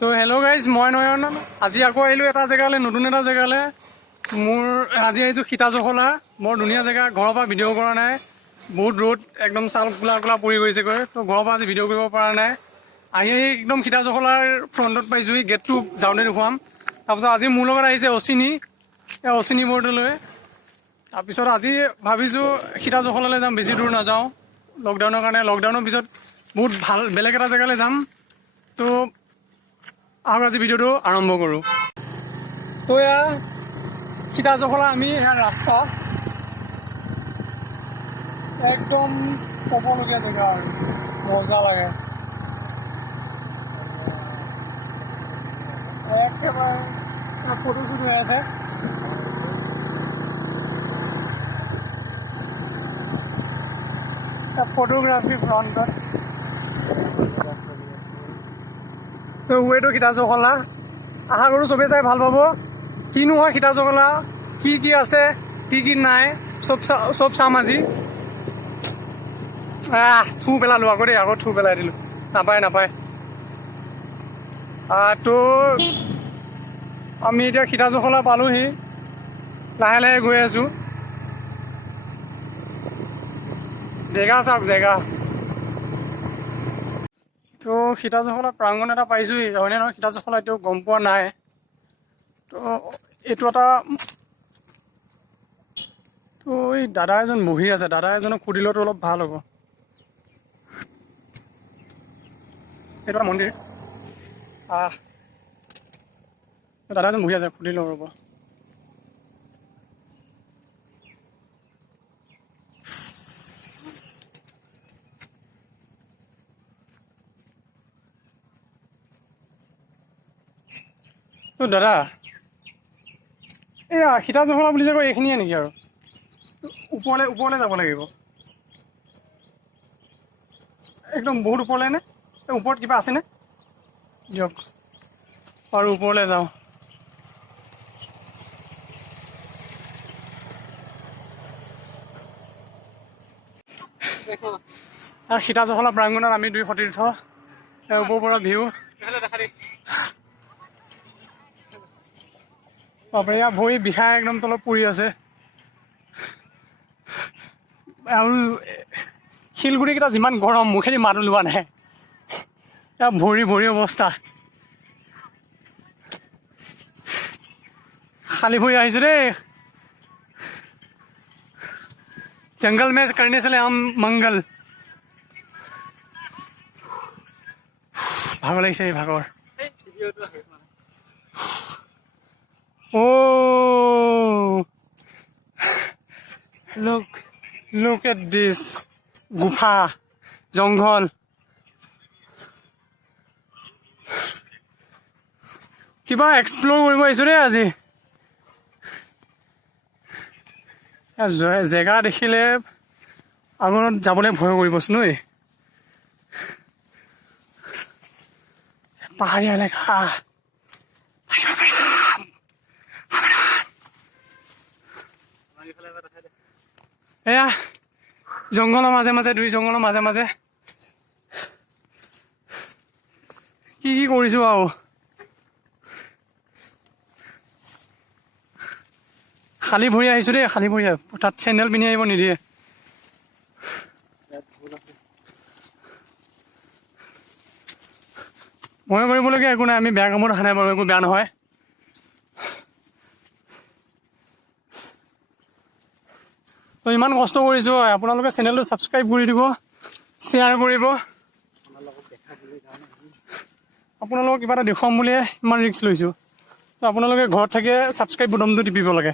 তো hello' guys, মই নয়ন। আজি আকৌ আহিলোঁ এটা জেগালৈ, নতুন এটা জেগালৈ। আজি আহিছোঁ সীতাজখলা। বৰ ধুনীয়া জেগা। ঘৰৰ পৰা ভিডিঅ' কৰা নাই, বহুত ৰ'দ, একদম ছাল কোলা কোলা পৰি গৈছেগৈ। তো ঘৰৰ পৰা আজি ভিডিঅ' কৰিব পৰা নাই। আহি একদম সীতাজখলাৰ ফ্ৰণ্টত পাইছোঁহি। গেটটো যাওঁতে দেখুৱাম। তাৰপিছত আজি মোৰ লগত আহিছে অচিনি, অচিনি বৰদলৈ। তাৰপিছত আজি ভাবিছোঁ সীতাজখলালৈ যাম, বেছি দূৰ নাযাওঁ লকডাউনৰ কাৰণে। লকডাউনৰ পিছত বহুত ভাল বেলেগ এটা জেগালৈ যাম। তো আৰু আজি ভিডিঅ'টো আৰম্ভ কৰোঁ। তো এয়া সীতাজখলা, আমি এয়া ৰাস্তা একদম ক'বলগীয়া জেগা আৰু মজা লাগে একেবাৰে। ফটো শ্বুট হৈ আছে। ফটোগ্ৰাফি ফ্ৰণ্টত। তো ৱেটো সীতাজখলা। আশা কৰোঁ চবেই চাই ভাল পাব। কিনো হয় সীতাজখলা, কি কি আছে কি কি নাই, চব চাম আজি। থু পেলালোঁ আকৌ দেই, আকৌ থু পেলাই দিলোঁ। নাপায়। তো আমি এতিয়া সীতাজখলা পালোহি, লাহে লাহে গৈ আছোঁ। জেগা চাওক, জেগা। তো সীতাজখলা প্ৰাংগণ এটা পাইছোঁহি, হয়নে নহয় সীতাজখলা এতিয়াও গম পোৱা নাই। তো এইটো এটা, তো এই দাদা এজন বহি আছে, দাদা এজনক সুধিলেতো অলপ ভাল হ'ব। এইটো এটা মন্দিৰ। দাদা এজন বহি আছে, সুধি লওঁ ৰ'ব। তো দাদা, এইয়া সীতাজখলা বুলি যে কয়, এইখিনিয়ে নেকি? আৰু ওপৰলৈ যাব লাগিব একদম বহুত ওপৰলৈ নে? ওপৰত কিবা আছেনে? দিয়ক আৰু ওপৰলৈ যাওঁ। আৰু সীতাজখলা প্ৰাংগণত আমি দুই সতীৰ্থ, ওপৰৰ পৰা ভিউ। বাপৰে, ইয়াৰ ভৰি বিষাই একদম তলত পৰি আছে। আৰু শিলগুটিকেইটা যিমান গৰম, মুখেদি মাত ওলোৱা নাই। ইয়াৰ ভৰি অৱস্থা। খালী ভৰি আহিছোঁ দেই। জংগল মে কৰনে চলে আম মংগল। ভাগৰ লাগিছে, এই ভাগৰ। Look at this. গুফা, জংঘল। কিবা এক্সপ্ল'ৰ কৰিব আহিছোঁ দেই আজি। জেগা দেখিলে আগত যাবলৈ ভয় কৰিবচোন ঐ। পাহাৰীয়া এলেকা। এয়া জংঘলৰ মাজে মাজে, দুই জংঘলৰ মাজে মাজে কি কৰিছোঁ আৰু। খালী ভৰি আহিছোঁ দেই, খালী ভৰি। তাত চেণ্ডেল পিন্ধি আহিব নিদিয়ে। ভয় কৰিবলগীয়া একো নাই, আমি বেয়া কামত অহা নাই বাৰু, একো বেয়া নহয়। তো ইমান কষ্ট কৰিছোঁ, আপোনালোকে চেনেলটো ছাবস্ক্ৰাইব কৰি দিব, শ্বেয়াৰ কৰিব। আপোনালোকক কিবা এটা দেখুৱাম বুলিয়ে ইমান ৰিস্ক লৈছোঁ। তো আপোনালোকে ঘৰত থাকে ছাবস্ক্ৰাইব বুটামটো টিপিব লাগে।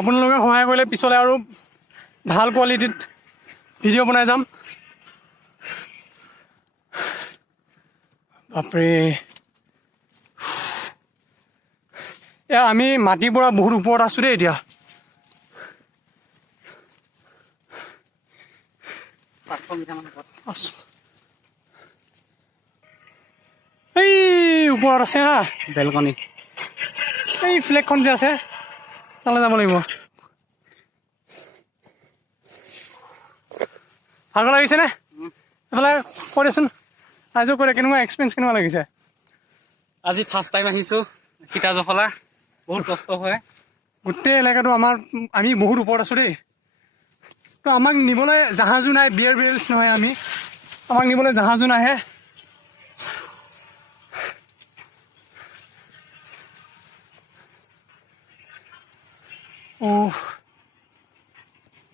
আপোনালোকে সহায় কৰিলে পিছলৈ আৰু ভাল কোৱালিটিত ভিডিঅ' বনাই যাম। বাপৰে, এয়া আমি মাটিৰ পৰা বহুত ওপৰত আছোঁ দেই এতিয়া। এই ওপৰত আছে হা, বেলকনি। এই ফ্লেগখন যে আছে, তালৈ যাব লাগিব। ভাগৰ লাগিছেনে এইফালে কৈ দেচোন আজি কৈ দে কেনেকুৱা এক্সপিৰিয়েঞ্চ কেনেকুৱা লাগিছে আজি ফাৰ্ষ্ট টাইম আহিছোঁ সীতাজখলা বহুত কষ্ট হয় গোটেই এলেকাটো আমি বহুত ওপৰত আছোঁ দেই তো আমাক নিবলৈ জাহাজো নাই বিয়েৰ বেলছ নহয় আমাক নিবলৈ জাহাজো নাহে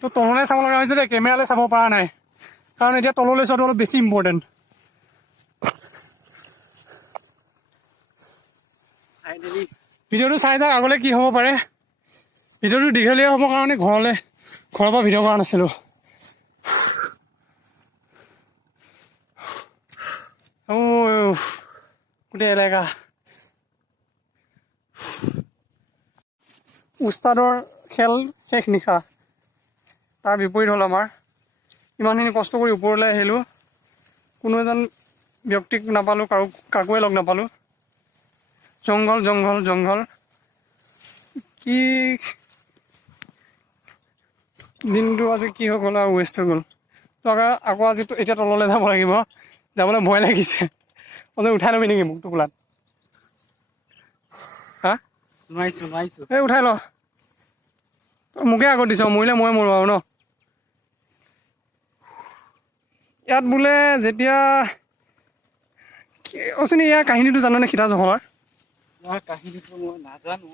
তো তললৈ চাব লগা হৈছে দেই কেমেৰালৈ চাব পৰা নাই কাৰণ এতিয়া তললৈ চোৱাটো অলপ বেছি ইম্পৰ্টেণ্ট ভিডিঅ'টো চাই যাওক আগলৈ কি হ'ব পাৰে ভিডিঅ'টো দীঘলীয়া হ'ব কাৰণে ঘৰৰ পৰা ভিডিঅ' কৰা নাছিলোঁ গোটেই এলেকা উস্তাদৰ খেল শেষ নিশা তাৰ বিপৰীত হ'ল আমাৰ ইমানখিনি কষ্ট কৰি ওপৰলৈ আহিলোঁ কোনো এজন ব্যক্তিক নাপালোঁ কাকোৱে লগ নাপালোঁ জংঘল কি দিনটো আজি কি হৈ গ'ল আৰু ৱেষ্ট হৈ গ'ল তো আকৌ আজি এতিয়া তললৈ যাব লাগিব যাবলৈ ভয় লাগিছে উঠাই ল'বি নেকি মোক টোপোলাত হা নোৱাৰিছোঁ এই উঠাই ল মোকে আগত দিছ মৰিলে মই মৰো আৰু ন ইয়াত বোলে যেতিয়া অচিনি ইয়াৰ কাহিনীটো জাননে সীতাজখলাৰ কাহিনীটো মই নাজানো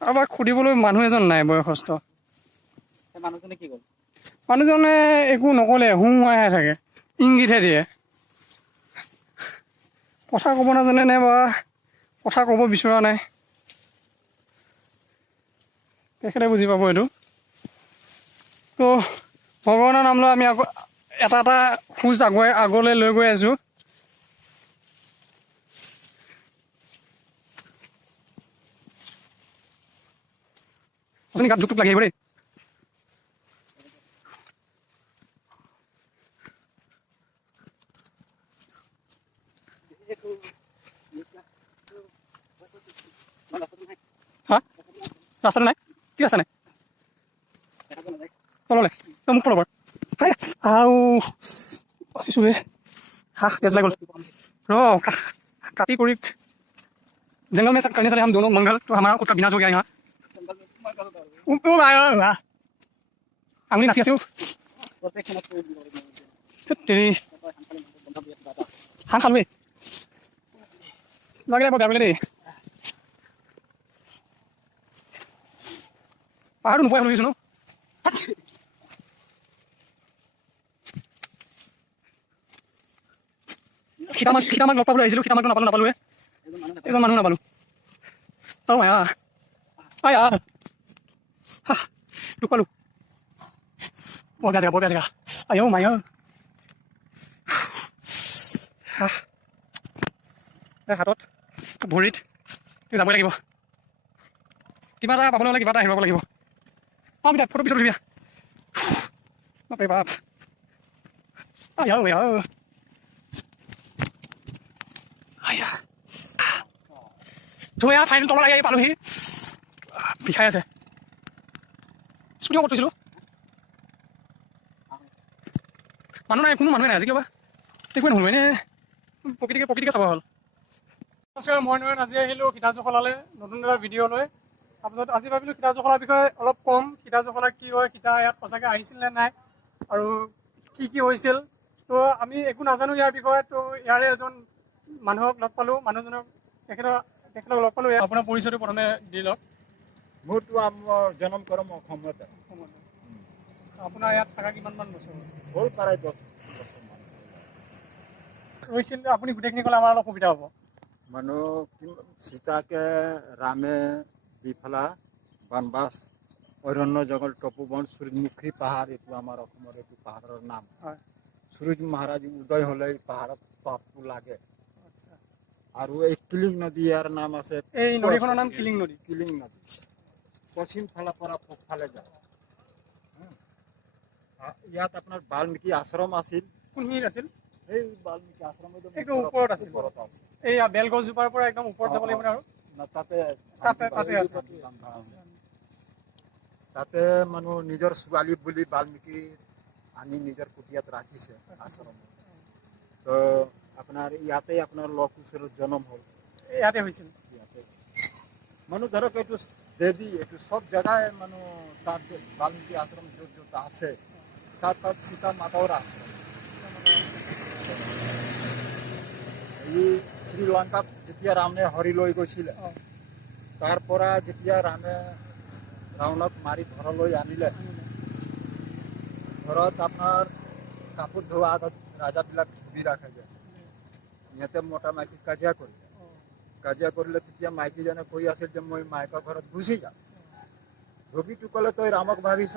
কাৰোবাক সুধিবলৈ মানুহ এজন নাই বয়সস্থ মানুহজনে কি ক'ল মানুহজনে একো নক'লে হুঁহাইহে থাকে ইংগিতহে দিয়ে কথা ক'ব নাজানে নে বা কথা ক'ব বিচৰা নাই তেখেতে বুজি পাব এইটো তো ভগৱানৰ নাম লৈ আমি আকৌ এটা খোজ আগলৈ লৈ গৈ আছোঁ আপুনি গাত জোকটোক লাগি আহিব দেই হা ৰাস্তাটো নাই কি ৰাস্তা নাই তললৈ তই মোক ফল' কৰ বাচিছোঁ ৰে তেজ ওলাই গ'ল काटी कुड़ी जंगल में सब करने चले हम दोनों मंगल तो हमारा खुद का विनाश हो गया यहाँ आंगली नासी आसी तेरी हाँ खालुए लग रहा है बहुत बेया पहाड़ नुपुआ हल न খিতামাক লগ পাবলৈ আহিছিলোঁ খিতামাকটো নাপালোৱে এজন মানুহ নাপালোঁ মায়া দুখ পালোঁ বৰ বেয়া জেগা মায়া হাতত ভৰিত যাবই লাগিব কিবা এটা পাবলৈ হ'লে কিবা এটা হেৰুৱাব লাগিব বিৰাট ফটো পিছত উঠিবি বাপৰে বাপ ফাইনেল তলত আহি পালোহি বিষাই আছে স্কুটিও ক'ত থৈছিলোঁ মানুহ নাই কোনো মানুহে নাই আজি কিবা একোৱে নহ'ল এনে প্ৰকৃতিকে চাব হ'ল নমস্কাৰ মই আজি আহিলোঁ সীতাজখলালৈ নতুন এটা ভিডিঅ' লৈ তাৰপিছত আজি ভাবিলোঁ সীতাজখলাৰ বিষয়ে অলপ কম সীতাজখলা কি হয় সীতা ইয়াত সঁচাকৈ আহিছিল নে নাই আৰু কি হৈছিল তো আমি একো নাজানো ইয়াৰ বিষয়ে তো ইয়াৰে এজন মানুহক লগ পালোঁ মানুহজনক তেখেতক লগ পালোঁ আপোনাৰ পৰিচয়টো প্ৰথমে দি লওক মোৰতো জন্ম কৰম অসমতে আপোনাৰ ইয়াত থকা কিমানমান বছৰ হ'ল প্ৰায় 10 হৈছিল আপুনি গোটেইখিনি ক'লে আমাৰ অলপ সুবিধা হ'ব মানুহ সীতাকে ৰামে দি পেলা বনবাস অৰণ্য জংঘল তপোবন সূৰ্যমুখী পাহাৰ এইটো আমাৰ অসমৰ এইটো পাহাৰৰ নাম হয় সূৰ্য মহাৰাজ উদয় হ'লে পাহাৰত তাপটো লাগে আৰু এই কিলিং নদী ইয়াৰ নাম আছে এই নদীখনৰ নাম কিলিং নদী পশ্চিম ফালৰ পৰা পূব ফালে যায় ইয়াত আপোনাৰ বাল্মীকি আশ্ৰম আছিল কোনখিনিত আছিল এই বাল্মীকি আশ্ৰম একদম ওপৰত আছিল এই বেলগছজোপাৰ পৰা একদম ওপৰত যাব লাগিব আৰু তাতে মানুহ নিজৰ ছোৱালী বুলি বাল্মীকি আনি নিজৰ কুটিয়াত ৰাখিছে আশ্ৰমত। তো আপোনাৰ ইয়াতে আপোনাৰ লগ কুশৰ জন্ম হ'ল। ইয়াতে হৈছিল। ইয়াতে মানুহ ধৰক এইটো দেৱী, এইটো চব জেগাই মানুহ তাত বাল্মীকি আশ্ৰম য'ত য'ত আছে তাত সীতা মাতাৰ আশ্ৰম। এই শ্ৰীলংকাত যেতিয়া ৰামে হৰি লৈ গৈছিলে, তাৰ পৰা যেতিয়া ৰামে ৰাৱণক মাৰি ঘৰলৈ আনিলে, ঘৰত আপোনাৰ কাপোৰ ধোৱা আগত ৰাজাবিলাক ধুবি ৰাখে যায়। সিহঁতে মতা মাইকী কাজিয়া কৰিলে। কাজিয়া কৰিলে তেতিয়া মাইকীজনে কৈ আছিল যে মই মাইকৰ ঘৰত গুচি যাম। ধুবিটো ক'লে তই ৰামক ভাবিছ,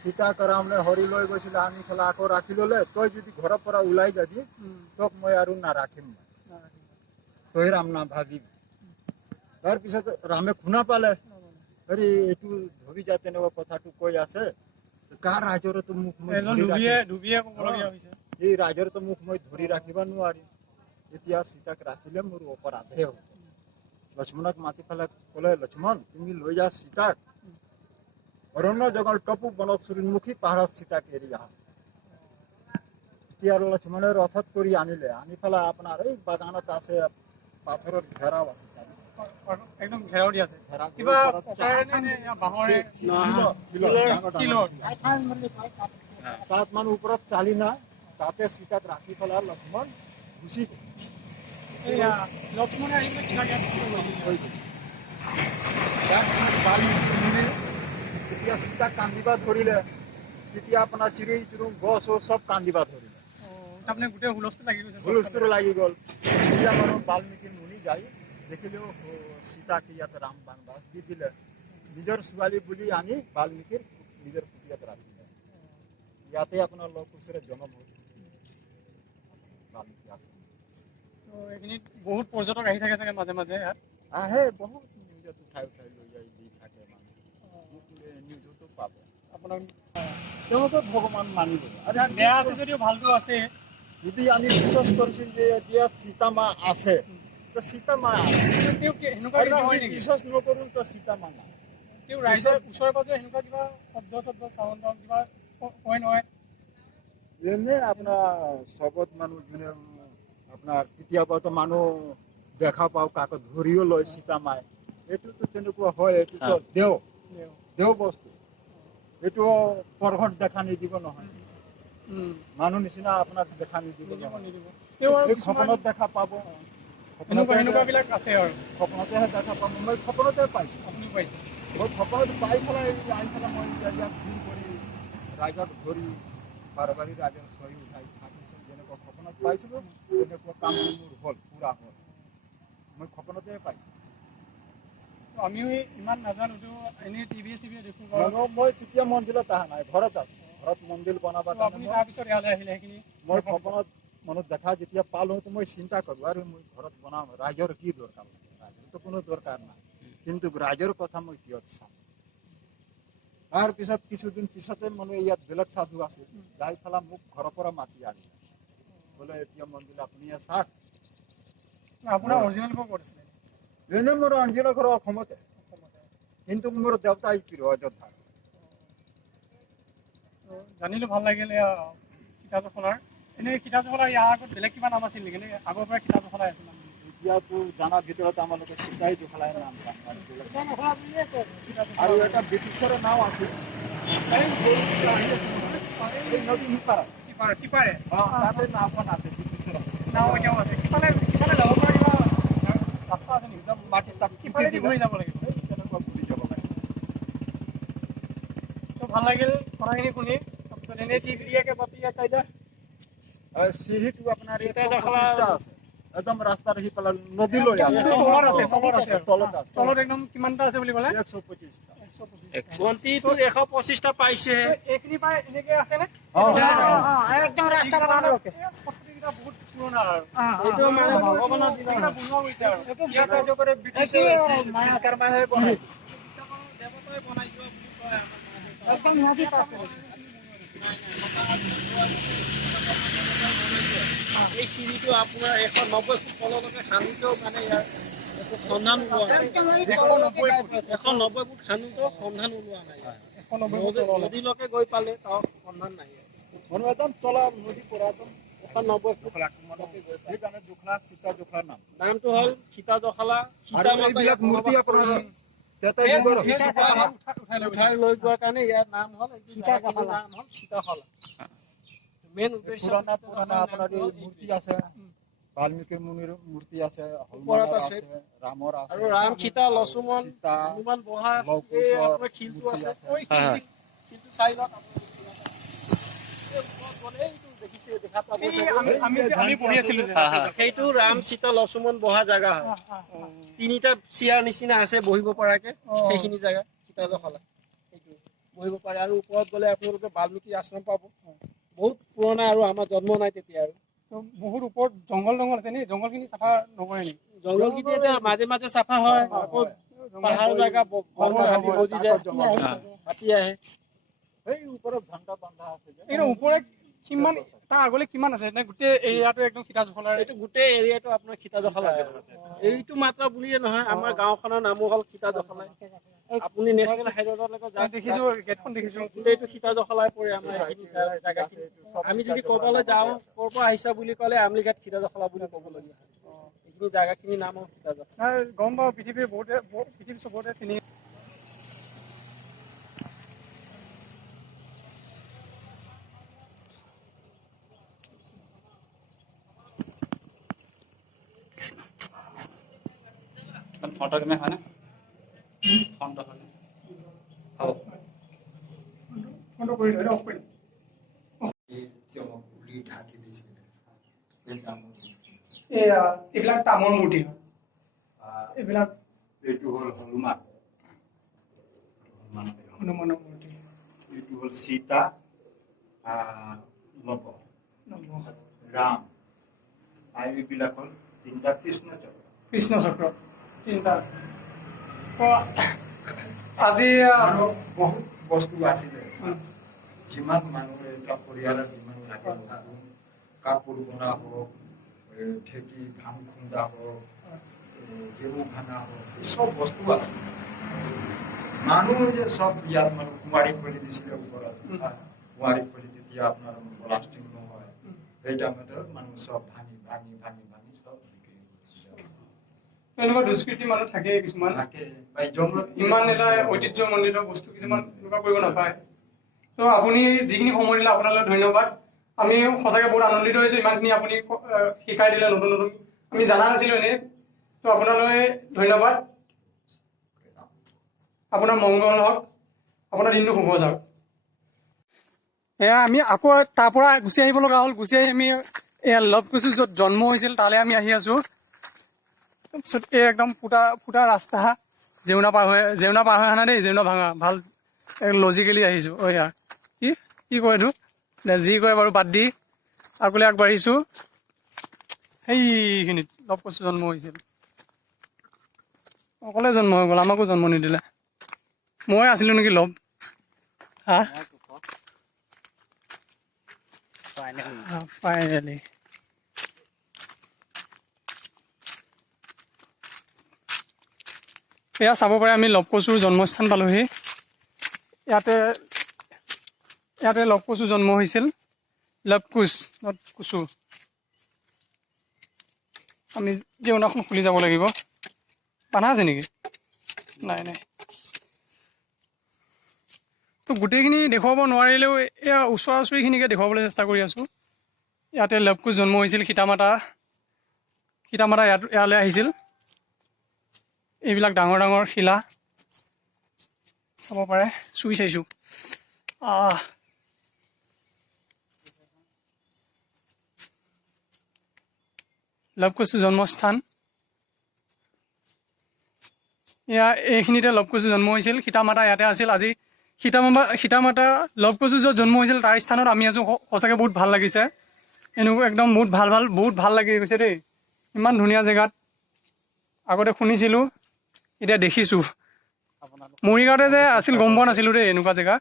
সীতাক ৰামে হৰি লৈ গৈছিলে আনি পেলাই আকৌ ৰাখি ল'লে, তই যদি ঘৰৰ পৰা ওলাই যাবি তোক মই আৰু নাৰাখিম, তই ৰাম নাভাবিবি। তাৰপিছত ৰামে শুনা পালে, আৰে এইটো ধুবি যা তেনেকুৱা কথাটো কৈ আছে, কাৰ ৰাজৰতো মুখ মই এই ৰাজৰতো মুখ মই ধৰি ৰাখিব নোৱাৰিম। এতিয়া সীতাক ৰাখিলে মোৰ অপৰাধে হ'ব। লক্ষ্মণক মাতি পেলাই ক'লে, লক্ষ্মণ তুমি লৈ যা সীতাক, অৰণ্য জংঘল টপু বনত সূৰ্যমুখী পাহাৰত সীতাক এৰি আহা। তেতিয়া আৰু লক্ষ্মণে ৰথত কৰি আনিলে, আনি পেলাই আপোনাৰ এই বাগানত আছে পাথৰৰ ঘেৰাও আছে, একদম ঘেৰাও দি আছে। কিবা বাঁহৰে তাত মানুহ ওপৰত চালি না, তাতে সীতাক ৰাখি পেলাই লক্ষ্মণ গুচি গ'ল। লক্ষ্মণে আহি যেতিয়া সীতাক কান্দিবা ধৰিলে, তেতিয়া আপোনাৰ চিৰি চুৰুং গছ চব কান্দিবা ধৰিলে। তাৰমানে গোটেই হুলস্থুল লাগি গৈছে, হুলস্থুল লাগি গ'ল। তেতিয়া মানুহ বাল্মীকি মুনি যাই দেখিলেও সীতাক ইয়াত ৰাম বনবাস দি দিলে। নিজৰ ছোৱালী বুলি আনি বাল্মীকিৰ নিজৰ কুটিয়াত ৰাখিলে। ইয়াতে আপোনাৰ লগ কুশৰে জন্ম হ'ল বাল্মীকি আশ্ৰম। এইখিনিত বহুত পৰ্যটক আহি থাকে চাগে মাজে মাজে ইয়াত? আহে, বহুত নিউজত উঠাই লৈ যাই দি থাকে মানুহ, নিউজতো পাব। আপোনাৰ তেওঁতো ভগৱান মানিব। বেয়া আছে যদিও ভালটো আছে। যদি আমি বিশ্বাস কৰিছো যে এতিয়া সীতা মা আছে, তো সীতা মা বিশ্বাস নকৰো তো সীতা মা নাই। তেওঁ ৰাইজৰ ওচৰে পাজৰে সেনেকুৱা কিবা শব্দ চাউণ্ড কিবা হয় নহয়? এনে আপোনাৰ চবত মানুহ যোনে আপোনাৰ কেতিয়াবাতো মানুহ দেখা পাওঁ কাকো ধৰিও লয় সীতা মাই, এইটোতো তেনেকুৱা হয়। এইটোতো দেও বস্তু, এইটো পৰঘট দেখা নিদিব নহয়, মানুহ নিচিনা আপোনাক দেখা নিদিব নহয়। সপোনত দেখা পাব, এনেকুৱাবিলাক আছে আৰু সপোনতেহে দেখা পাব। মই সপোনতে পাইছো, আপুনি পাইছে? মই সপোনত পাই পেলাই আহি পেলাই মই ইয়াত ফোন কৰি ৰাইজক ধৰি বাৰবাৰী ৰাইজৰ চৰি উঠাই থাকিছো। যেনেকুৱা সপোনত পাইছিলো তেনেকুৱা কাম মোৰ হ'ল, পুৰা হ'ল। মই সপোনতে পাইছো। আমিও ইমান নাজানো, এনেই টিভিয়ে দেখো। মই তেতিয়া মন্দিৰত অহা নাই, ঘৰত আছো। ঘৰত মন্দিৰ বনাবৰ কাৰণে তাৰপিছত ইয়ালৈ আহিলে সেইখিনি মই সপোনত মনত দেখা যেতিয়া পালো, মই চিন্তা কৰো আৰু মই ঘৰত বনাম, ৰাইজৰ কি দৰকাৰ, ৰাইজৰতো কোনো দৰকাৰ নাই, কিন্তু ৰাইজৰ কথা মই কিয় চাম। তাৰপিছত কিছুদিন পিছতে মানুহ ইয়াত বেলেগ সাধু আছিল, যাই পেলাই মোক ঘৰৰ পৰা মাতি আনিলে, বোলে এতিয়া মন্দিৰ আপুনিয়ে চাওক। আপোনাৰ অৰিজিনেল ঘৰ ক'ত আছিলে? এনে মোৰ অঞ্জনৰ ঘৰ অসমতে, কিন্তু মোৰ দেউতা অযোধ্যাৰ। জানিলো ভাল লাগিল সীতা জখলাৰ। এনেই সীতা জখলাৰ ইয়াৰ আগত বেলেগ কিবা নাম আছিল নেকি? আগৰ পৰা সীতা জখলাই আছিল নাম? এতিয়াতো জানাৰ ভিতৰত আমালোকে সীতাই জখলাই নাম আৰু এটা ব্ৰিটিছৰ নাম আছিল নদী সিপাৰে, তাতে নামখন আছে ব্ৰিটিছৰ নাও এতিয়াও আছে। সিফালে যাব পৰা কিবা ৰাস্তা আছে নেকি? একদম মাটি তাত সিফালেদি ঘূৰি যাব লাগিব। তেনেকুৱা ঘূৰি যাব লাগে। তো ভাল লাগিল কথাখিনি শুনি। তাৰপিছত এনেই টিভিয়াকে পাতি কাইদা চিৰিটো আপোনাৰ 125টা আছে, একদম ৰাস্তাৰ সিফালে নদীলৈ আছে, তলত একদম কিমানটা আছে বুলি ক'লে? 125টা। 125টা পাইছে। এইখিনি পাই এনেকে আছে নে? একদম ৰাস্তা পাৰ বহুত পুৰণা আৰু এইটো মানে ভগৱানৰ দিনৰ বনোৱা গৈছে আৰু ইয়াত একেবাৰে ব্ৰিটিছে সংস্কাৰ মাহে বনাই দেৱতাই বনাই যোৱা বুলি কয় আমাৰ। একদম নদী পাৰ এই সিঁড়িটো আপোনাৰ 190 ফুট তললৈকে খান্দোতেও মানে ইয়াৰ একো সন্ধান ওলোৱা নাই। 190 ফুট খান্দোতেও সন্ধান ওলোৱা নাই। নদীলৈকে গৈ পালে তাৰ সন্ধান নাই মানুহ একদম তলা নদী পৰা একদম 190 ফুট সেইকাৰণে জোখলা সীতা জোখলাৰ নাম নামটো হ'ল সীতা জখলা আৰু সীতা মাতা এইবিলাক ইয়াত মূৰ্তি বসবাস আপোনাৰ কৰিছিল। তেতে যুগৰ উঠাই লৈ যোৱাৰ কাৰণে ইয়াৰ নাম হ'ল সীতা জখলা। নাম হ'ল সীতাখলা মেইন উদ্দেশ্য পুৰণা পুৰণা আপোনাৰ এই মূৰ্তি আছে বাল্মীকি মুনিৰ মূৰ্তি আছে ওপৰত হনুমানৰ আছে। আছে ৰামৰ আছে আৰু ৰাম সীতা লক্ষ্মণ সীতা হনুমান বহা লৱ এই কুশৰ আপোনাৰ শিলটো মূৰ্তি আছে আছে। ওই হয়, হয়। শিলটো চাই লওক আপুনি। এই ওপৰত গ'লে এইটো দেখিছে দেখা পাব আমি পঢ়ি আছিলো যে। সেইটো ৰাম সীতা লক্ষ্মণ বহা জাগা হয় তিনিটা চিয়াৰ নিচিনা আছে বহিব পৰাকে সেইখিনি জাগা সীতা জখলা সেইটো বহিব পাৰে আৰু ওপৰত গ'লে আপোনালোকে বাল্মীকি আশ্ৰম পাব বহুত পুৰণা আৰু আমাৰ জন্ম নাই তেতিয়া আৰু তো বহুত ওপৰত জংঘল আছে নি জংঘলখিনি চাফা নকৰে নি জংঘলখিনি এতিয়া মাজে মাজে চাফা হয় আকৌ পাহাৰ জাগা হাতী বজি যায় হাতী আহে সেই ওপৰত ঘণ্টা বান্ধা আছে যে এইটো ওপৰে কিমান তাৰ আগলৈ কিমান আছে নে গোটেই এৰিয়াটো একদম সীতা জখলাৰ এইটো গোটেই এৰিয়াটো আপোনাৰ সীতা জখলা এইটো মাত্ৰ বুলিয়ে নহয় আমাৰ গাঁওখনৰ নামো হ'ল সীতা জখলা আপুনি নেশ্যনেল হাইৰডলৈকে যাওক দেখিছো গেটখন দেখিছো গোটেইটো সীতা জখলাই পৰে আমাৰ এইখিনি জাগাখিনি আমি যদি ক'ৰবালৈ যাওঁ ক'ৰ পৰা আহিছা বুলি ক'লে আমলিঘাট সীতা জখলা বুলি ক'বলগীয়া হয় এইখিনি জাগাখিনিৰ নাম হ'ল সীতা জখলা গম পাওঁ পৃথিৱীৰ চবতে চিনি ফটো কেমে হয় না ফটো হয় হ'ব ফোনটো কৰি লয় অফ কৰি চমকুলি ঢাকি দিছিলে এইবিলাক তামৰ মূৰ্তি হয় এইবিলাক এইটো হ'ল হনুমান হনুমানৰ মূৰ্তি এইটো হ'ল সীতা লৱ ৰাম আৰু এইবিলাক হ'ল তিনিটা কৃষ্ণ চক্ৰ তিনিটা আছে আজি আৰু বহুত বস্তু আছিলে যিমান মানুহ এটা পৰিয়ালৰ যিমান লাগে বস্তু কাপোৰ বনা হওক ঢেঁকী ধান খুন্দা হওক গেহু ভাঙা হওক এই চব বস্তু আছে মানুহ যে চব ইয়াত মানুহ কুমাৰী খুলি দিছিলে ওপৰত কুমাৰী খুলি তেতিয়া আপোনাৰ প্লাষ্টিক নহয় সেই টাইমত মানুহ চব ভাঙি চব বিক্ৰী কৰিছে এনেকুৱা দুষ্কৃতি মানুহ থাকে কিছুমান থাকে বা জংঘলত ইমান এটা ঐতিহ্যমণ্ডিত বস্তু কিছুমান এনেকুৱা কৰিব নাপায় তো আপুনি যিখিনি সময় দিলে আপোনালৈ ধন্যবাদ আমি সঁচাকৈ বহুত আনন্দিত হৈছোঁ ইমানখিনি আপুনি শিকাই দিলে নতুন নতুন আমি জানা নাছিলোঁ এনেই তো আপোনালৈ ধন্যবাদ আপোনাৰ মংগল হওক আপোনাৰ দিনটো শুভ যাওক এয়া আমি আকৌ তাৰ পৰা গুচি আহিব লগা হ'ল গুচি আহি আমি এয়া লৱকুচি য'ত জন্ম হৈছিল তালৈ আমি আহি আছোঁ তাৰপিছত এই একদম ফুটা ৰাস্তা জেউনা পাৰ হৈ অহা নাই দেই জেউনা ভাঙা ভাল লজিকেলি আহিছোঁ এয়া কি কয় এইটো যি কয় বাৰু বাদ দি আগলৈ আগবাঢ়িছোঁ সেইখিনিত লৱকুচি জন্ম হৈছিল অকলে জন্ম হৈ গ'ল আমাকো জন্ম নিদিলে মই আছিলোঁ নেকি লৱ ফাইনেলি এয়া চাব পাৰে আমি লৱকুচুৰ জন্মস্থান পালোহি ইয়াতে লৱকুচু জন্ম হৈছিল লৱকুচ নট কুচু আমি জেউনাখন খুলি যাব লাগিব বান্ধা আছে নেকি নাই তো গোটেইখিনি দেখুৱাব নোৱাৰিলেও এয়া ওচৰা ওচৰিখিনিকে দেখুৱাবলৈ চেষ্টা কৰি আছোঁ ইয়াতে লৱকুচ জন্ম হৈছিল সীতামাতা ইয়ালৈ আহিছিল এইবিলাক ডাঙৰ ডাঙৰ শিলা চাব পাৰে চুই চাইছোঁ লৱকুচু জন্মস্থান এয়া এইখিনিতে লৱকুচু জন্ম হৈছিল সীতামাতা ইয়াতে আছিল আজি সীতামাতা লৱকুচু য'ত জন্ম হৈছিল তাৰ স্থানত আমি আছোঁ সঁচাকৈ বহুত ভাল লাগিছে এনেকুৱা একদম বহুত ভাল লাগি গৈছে দেই ইমান ধুনীয়া জেগাত আগতে শুনিছিলোঁ এতিয়া দেখিছোঁ মৰিগাঁৱতে যে আছিল গম পোৱা নাছিলোঁ দেই এনেকুৱা জেগা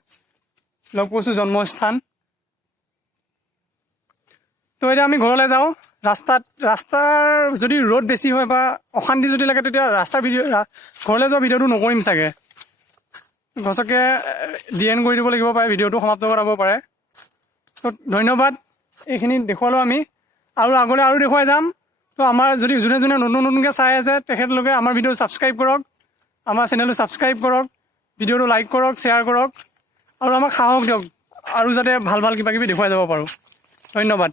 লৱকুচু জন্মস্থান তো এতিয়া আমি ঘৰলৈ যাওঁ ৰাস্তাৰ যদি ৰ'দ বেছি হয় বা অশান্তি যদি লাগে তেতিয়া ঘৰলৈ যোৱা ভিডিঅ'টো নকৰিম চাগে ঘচকে DN কৰি দিব লাগিব পাৰে, ভিডিঅ'টো সমাপ্ত কৰাব পাৰে। তো ধন্যবাদ, এইখিনি দেখুৱালোঁ আমি, আৰু আগলৈ আৰু দেখুৱাই যাম। তো আমাৰ যদি যোনে যোনে নতুনকৈ চাই আছে তেখেতলোকে আমাৰ ভিডিঅ' ছাবস্ক্ৰাইব কৰক, আমাৰ চেনেলটো ছাবস্ক্ৰাইব কৰক, ভিডিঅ'টো লাইক কৰক, শ্বেয়াৰ কৰক, আৰু আমাক সাহস দিয়ক আৰু যাতে ভাল ভাল কিবা কিবি দেখুৱাই যাব পাৰোঁ। ধন্যবাদ।